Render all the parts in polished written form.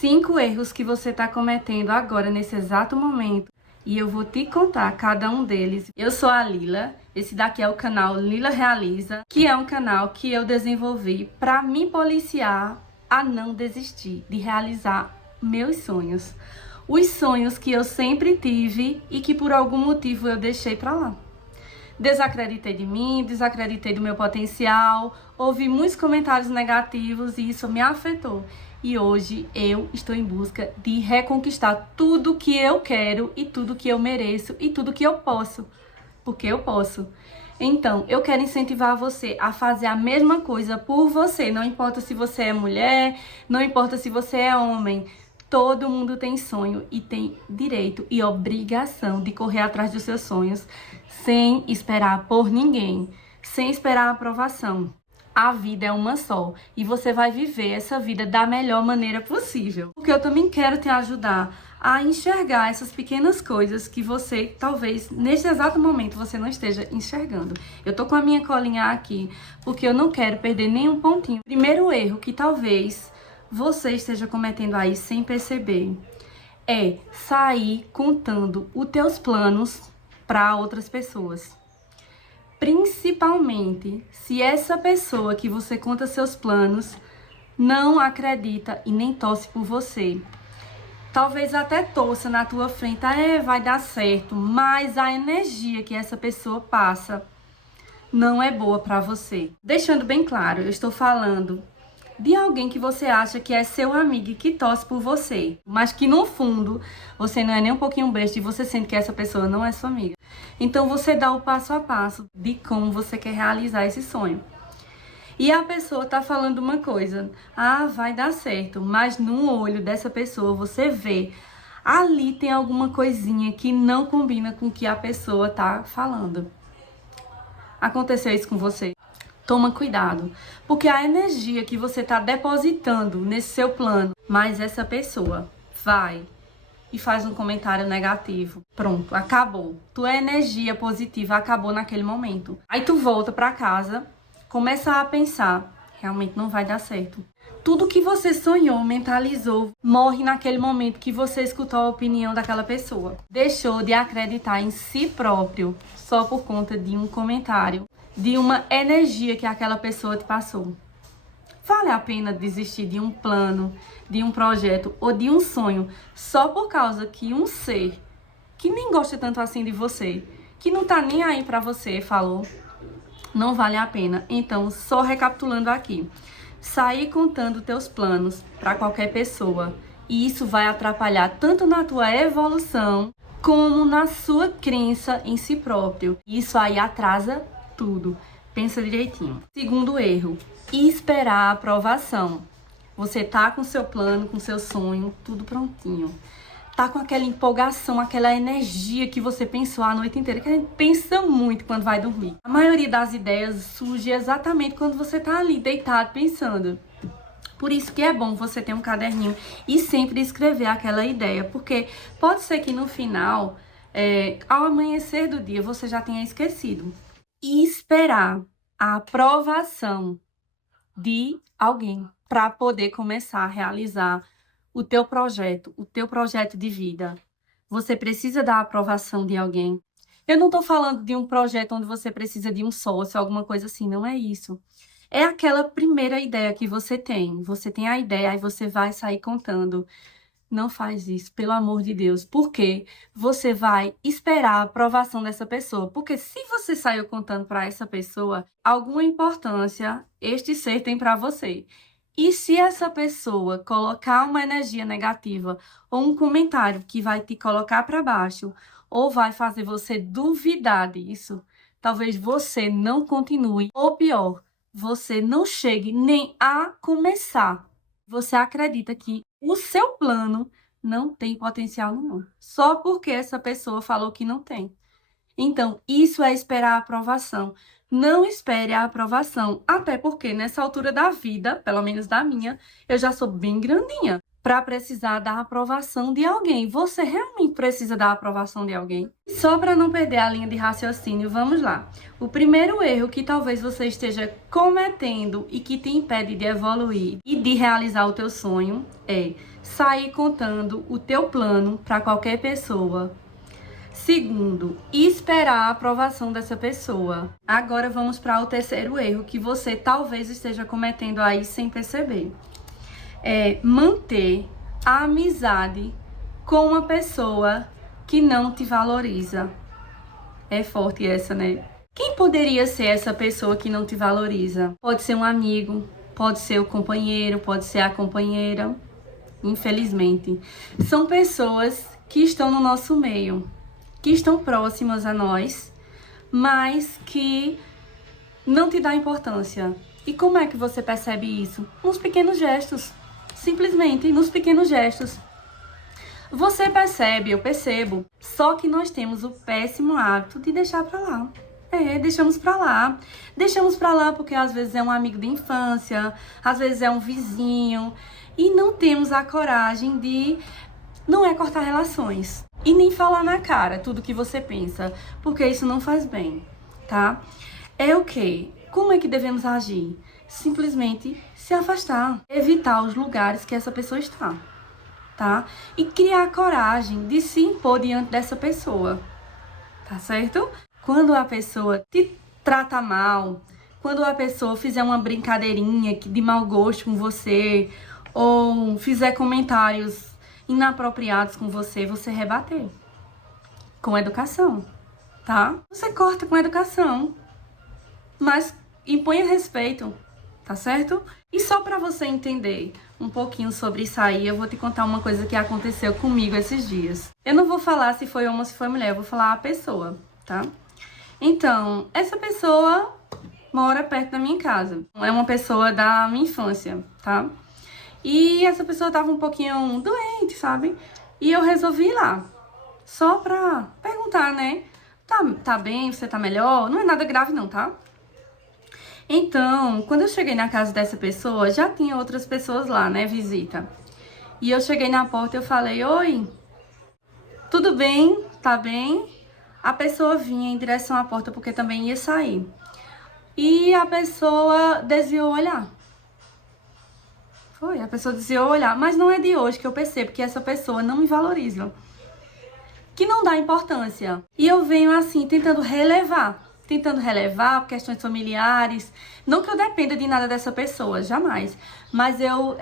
5 erros que você está cometendo agora, nesse exato momento. E eu vou te contar cada um deles. Eu sou a Lila, esse daqui é o canal Lila Realiza, que é um canal que eu desenvolvi para me policiar a não desistir de realizar meus sonhos. Os sonhos que eu sempre tive e que por algum motivo eu deixei para lá. Desacreditei de mim, desacreditei do meu potencial, ouvi muitos comentários negativos e isso me afetou. E hoje eu estou em busca de reconquistar tudo que eu quero e tudo que eu mereço e tudo que eu posso, porque eu posso. Então, eu quero incentivar você a fazer a mesma coisa por você, não importa se você é mulher, não importa se você é homem. Todo mundo tem sonho e tem direito e obrigação de correr atrás dos seus sonhos sem esperar por ninguém, sem esperar a aprovação. A vida é uma só e você vai viver essa vida da melhor maneira possível. Porque eu também quero te ajudar a enxergar essas pequenas coisas que você, talvez, neste exato momento, você não esteja enxergando. Eu tô com a minha colinha aqui porque eu não quero perder nenhum pontinho. Primeiro erro que talvez você esteja cometendo aí sem perceber é sair contando os teus planos para outras pessoas. Principalmente se essa pessoa que você conta seus planos não acredita e nem torce por você. Talvez até torça na tua frente, vai dar certo, mas a energia que essa pessoa passa não é boa para você. Deixando bem claro, eu estou falando de alguém que você acha que é seu amigo e que torce por você, mas que no fundo você não é nem um pouquinho besta e você sente que essa pessoa não é sua amiga. Então você dá o passo a passo de como você quer realizar esse sonho. E a pessoa tá falando uma coisa, vai dar certo, mas no olho dessa pessoa você vê, ali tem alguma coisinha que não combina com o que a pessoa tá falando. Aconteceu isso com você? Toma cuidado, porque a energia que você está depositando nesse seu plano, mas essa pessoa vai e faz um comentário negativo. Pronto, acabou. Tua energia positiva acabou naquele momento. Aí tu volta para casa, começa a pensar, realmente não vai dar certo. Tudo que você sonhou, mentalizou, morre naquele momento que você escutou a opinião daquela pessoa. Deixou de acreditar em si próprio só por conta de um comentário, de uma energia que aquela pessoa te passou. Vale a pena desistir de um plano, de um projeto ou de um sonho só por causa que um ser que nem gosta tanto assim de você, que não tá nem aí pra você, falou? Não vale a pena. Então, só recapitulando aqui, sair contando teus planos pra qualquer pessoa, e isso vai atrapalhar tanto na tua evolução como na sua crença em si próprio. Isso aí atrasa tudo. Pensa direitinho. Segundo erro, esperar a aprovação. Você tá com seu plano, com seu sonho, tudo prontinho. Tá com aquela empolgação, aquela energia que você pensou a noite inteira, que a gente pensa muito quando vai dormir. A maioria das ideias surge exatamente quando você tá ali deitado pensando. Por isso que é bom você ter um caderninho e sempre escrever aquela ideia, porque pode ser que no final, ao amanhecer do dia, você já tenha esquecido. E esperar a aprovação de alguém para poder começar a realizar o teu projeto de vida. Você precisa da aprovação de alguém. Eu não estou falando de um projeto onde você precisa de um sócio, alguma coisa assim, não é isso. É aquela primeira ideia que você tem. Você tem a ideia e você vai sair contando. Não faz isso, pelo amor de Deus, porque você vai esperar a aprovação dessa pessoa. Porque se você saiu contando para essa pessoa, alguma importância este ser tem para você. E se essa pessoa colocar uma energia negativa ou um comentário que vai te colocar para baixo ou vai fazer você duvidar disso, talvez você não continue ou pior, você não chegue nem a começar. Você acredita que o seu plano não tem potencial nenhum, só porque essa pessoa falou que não tem. Então, isso é esperar a aprovação. Não espere a aprovação, até porque nessa altura da vida, pelo menos da minha, eu já sou bem grandinha. para precisar da aprovação de alguém. Você realmente precisa da aprovação de alguém? Só para não perder a linha de raciocínio, vamos lá. O primeiro erro que talvez você esteja cometendo e que te impede de evoluir e de realizar o teu sonho é sair contando o teu plano para qualquer pessoa. Segundo, esperar a aprovação dessa pessoa. Agora vamos para o terceiro erro que você talvez esteja cometendo aí sem perceber. É manter a amizade com uma pessoa que não te valoriza. É forte essa, né? Quem poderia ser essa pessoa que não te valoriza? Pode ser um amigo, pode ser o companheiro, pode ser a companheira. Infelizmente, são pessoas que estão no nosso meio, que estão próximas a nós, mas que não te dá importância. E como é que você percebe isso? Nos pequenos gestos. Simplesmente nos pequenos gestos. Você percebe, eu percebo, só que nós temos o péssimo hábito de deixar pra lá. Deixamos pra lá. Deixamos pra lá porque às vezes é um amigo de infância, às vezes é um vizinho, e não temos a coragem de não é cortar relações e nem falar na cara tudo que você pensa, porque isso não faz bem, tá? É o quê? Como é que devemos agir? Simplesmente se afastar, evitar os lugares que essa pessoa está, tá? E criar coragem de se impor diante dessa pessoa, tá certo? Quando a pessoa te trata mal, quando a pessoa fizer uma brincadeirinha de mau gosto com você, ou fizer comentários inapropriados com você, você rebater com educação, tá? Você corta com educação, mas imponha respeito, tá certo? E só para você entender um pouquinho sobre isso aí, eu vou te contar uma coisa que aconteceu comigo esses dias. Eu não vou falar se foi homem ou se foi mulher, eu vou falar a pessoa, tá? Então, essa pessoa mora perto da minha casa. É uma pessoa da minha infância, tá? E essa pessoa tava um pouquinho doente, sabe? E eu resolvi ir lá, só pra perguntar, né? Tá bem? Você tá melhor? Não é nada grave não, tá? Então, quando eu cheguei na casa dessa pessoa, já tinha outras pessoas lá, né? Visita. E eu cheguei na porta e eu falei, oi, tudo bem? Tá bem? A pessoa vinha em direção à porta porque também ia sair. E a pessoa desviou o olhar. A pessoa desviou o olhar. Mas não é de hoje que eu percebo que essa pessoa não me valoriza. Que não dá importância. E eu venho assim, tentando relevar por questões familiares. Não que eu dependa de nada dessa pessoa, jamais. Mas eu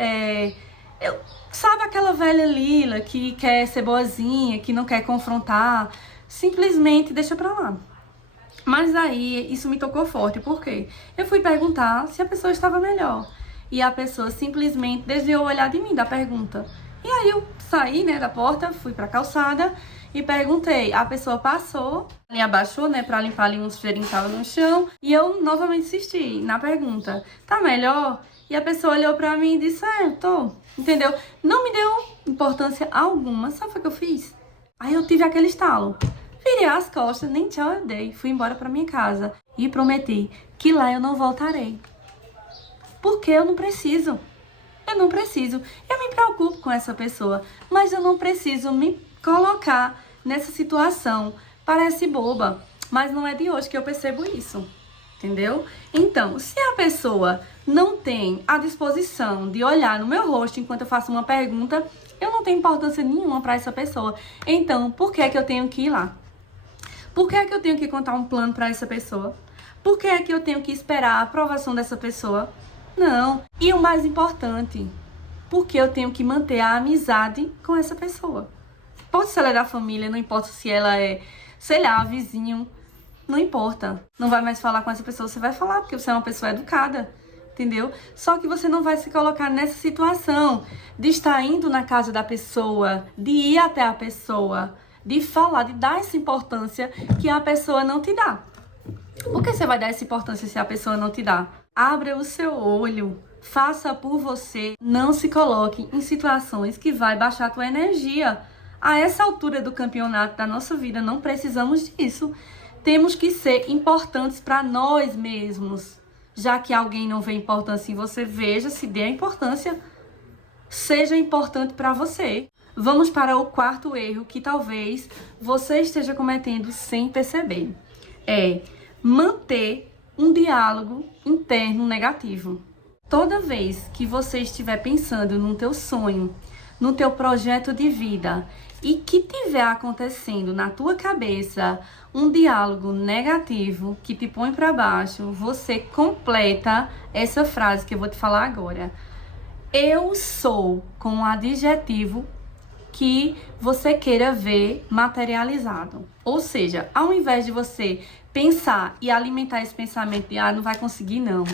sabe aquela velha Lila que quer ser boazinha, que não quer confrontar? Simplesmente deixa pra lá. Mas aí, isso me tocou forte. Por quê? Eu fui perguntar se a pessoa estava melhor. E a pessoa simplesmente desviou o olhar de mim, da pergunta. E aí eu saí, né, da porta, fui pra calçada e perguntei. A pessoa passou, ali abaixou, né, pra limpar ali uns cheirinhos que estavam no chão. E eu novamente insisti na pergunta. Tá melhor? E a pessoa olhou pra mim e disse, tô. Entendeu? Não me deu importância alguma. Sabe o que eu fiz? Aí eu tive aquele estalo. Virei as costas, nem tchau eu dei. Fui embora pra minha casa e prometi que lá eu não voltarei. Porque eu não preciso. Eu não preciso. Eu me preocupo com essa pessoa, mas eu não preciso me colocar nessa situação. Parece boba, mas não é de hoje que eu percebo isso. Entendeu? Então, se a pessoa não tem a disposição de olhar no meu rosto enquanto eu faço uma pergunta, eu não tenho importância nenhuma para essa pessoa. Então, por que é que eu tenho que ir lá? Por que é que eu tenho que contar um plano para essa pessoa? Por que é que eu tenho que esperar a aprovação dessa pessoa? Não. E o mais importante, porque eu tenho que manter a amizade com essa pessoa. Pode ser ela é da família, não importa se ela é, sei lá, vizinho, não importa. Não vai mais falar com essa pessoa, você vai falar, porque você é uma pessoa educada, entendeu? Só que você não vai se colocar nessa situação de estar indo na casa da pessoa, de ir até a pessoa, de falar, de dar essa importância que a pessoa não te dá. Por que você vai dar essa importância se a pessoa não te dá? Abra o seu olho, faça por você, não se coloque em situações que vai baixar a tua energia. A essa altura do campeonato da nossa vida, não precisamos disso. Temos que ser importantes para nós mesmos. Já que alguém não vê importância em você, veja, se dê a importância. seja importante para você. Vamos para o quarto erro que talvez você esteja cometendo sem perceber. É manter um diálogo interno negativo. Toda vez que você estiver pensando no teu sonho, no teu projeto de vida e que tiver acontecendo na tua cabeça um diálogo negativo que te põe para baixo, você completa essa frase que eu vou te falar agora. Eu sou, com um adjetivo que você queira ver materializado. Ou seja, ao invés de você pensar e alimentar esse pensamento de não vai conseguir não,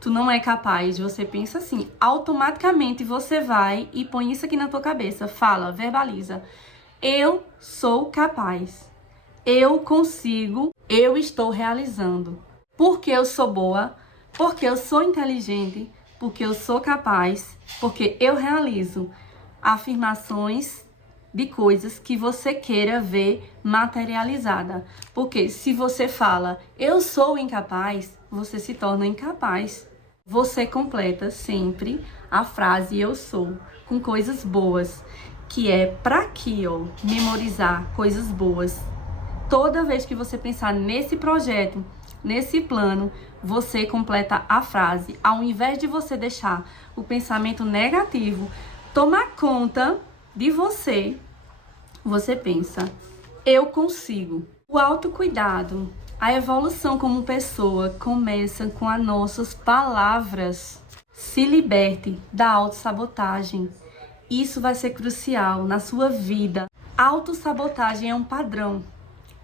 tu não é capaz, você pensa assim, automaticamente você vai e põe isso aqui na tua cabeça, fala, verbaliza. Eu sou capaz, eu consigo, eu estou realizando. Porque eu sou boa, porque eu sou inteligente, porque eu sou capaz, porque eu realizo. Afirmações de coisas que você queira ver materializada. Porque se você fala, eu sou incapaz, você se torna incapaz. Você completa sempre a frase eu sou com coisas boas, que é para aqui, ó, memorizar coisas boas. Toda vez que você pensar nesse projeto, nesse plano, você completa a frase. Ao invés de você deixar o pensamento negativo tomar conta de você, você pensa, eu consigo. O autocuidado, a evolução como pessoa começa com as nossas palavras. Se liberte da autossabotagem. Isso vai ser crucial na sua vida. Autossabotagem é um padrão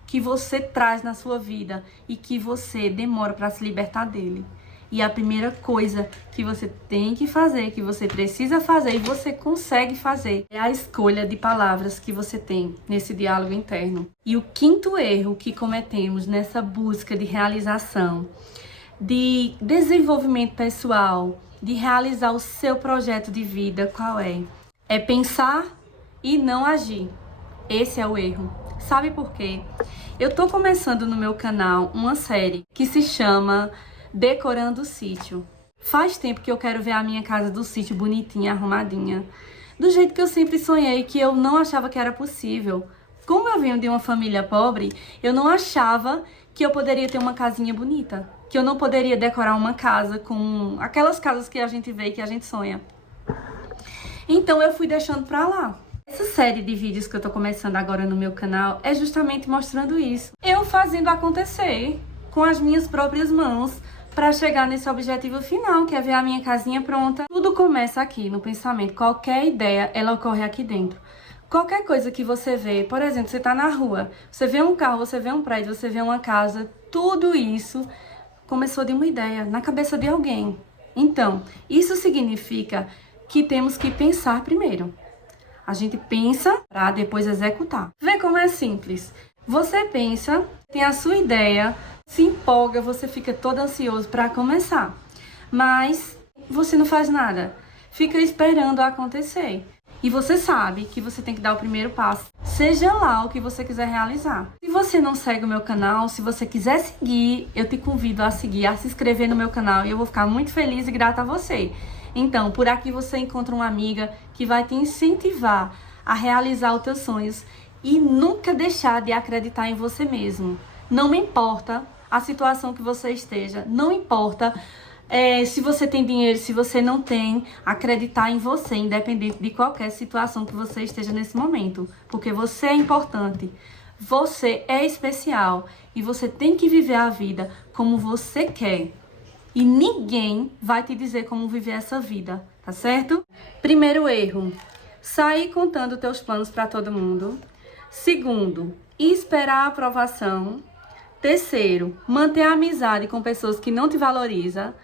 que você traz na sua vida e que você demora para se libertar dele. E a primeira coisa que você tem que fazer, que você precisa fazer e você consegue fazer, é a escolha de palavras que você tem nesse diálogo interno. E o quinto erro que cometemos nessa busca de realização, de desenvolvimento pessoal, de realizar o seu projeto de vida, qual é? É pensar e não agir. Esse é o erro. Sabe por quê? Eu tô começando no meu canal uma série que se chama Decorando o Sítio. Faz tempo que eu quero ver a minha casa do sítio bonitinha, arrumadinha, do jeito que eu sempre sonhei, que eu não achava que era possível. Como eu venho de uma família pobre, eu não achava que eu poderia ter uma casinha bonita, que eu não poderia decorar uma casa com aquelas casas que a gente vê e que a gente sonha. Então eu fui deixando pra lá. Essa série de vídeos que eu tô começando agora no meu canal é justamente mostrando isso. Eu fazendo acontecer com as minhas próprias mãos para chegar nesse objetivo final, que é ver a minha casinha pronta. Tudo começa aqui no pensamento. Qualquer ideia, ela ocorre aqui dentro. Qualquer coisa que você vê, por exemplo, você tá na rua, você vê um carro, você vê um prédio, você vê uma casa, tudo isso começou de uma ideia na cabeça de alguém. Então, isso significa que temos que pensar primeiro. A gente pensa para depois executar. Vê como é simples. Você pensa, tem a sua ideia, se empolga, você fica todo ansioso para começar. Mas você não faz nada. Fica esperando acontecer. E você sabe que você tem que dar o primeiro passo. Seja lá o que você quiser realizar. Se você não segue o meu canal, se você quiser seguir, eu te convido a seguir, a se inscrever no meu canal. E eu vou ficar muito feliz e grata a você. Então, por aqui você encontra uma amiga que vai te incentivar a realizar os teus sonhos e nunca deixar de acreditar em você mesmo. Não me importa a situação que você esteja, não importa se você tem dinheiro, se você não tem, acreditar em você, independente de qualquer situação que você esteja nesse momento. Porque você é importante, você é especial e você tem que viver a vida como você quer. E ninguém vai te dizer como viver essa vida, tá certo? Primeiro erro, sair contando teus planos para todo mundo. Segundo, esperar a aprovação. Terceiro, manter a amizade com pessoas que não te valorizam.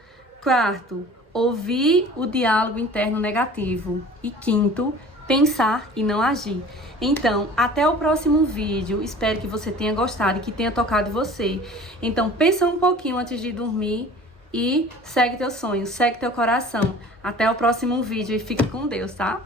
Quarto, ouvir o diálogo interno negativo. E quinto, pensar e não agir. Então, até o próximo vídeo. Espero que você tenha gostado e que tenha tocado você. Então, pensa um pouquinho antes de dormir. E segue teu sonho, segue teu coração. Até o próximo vídeo e fique com Deus, tá?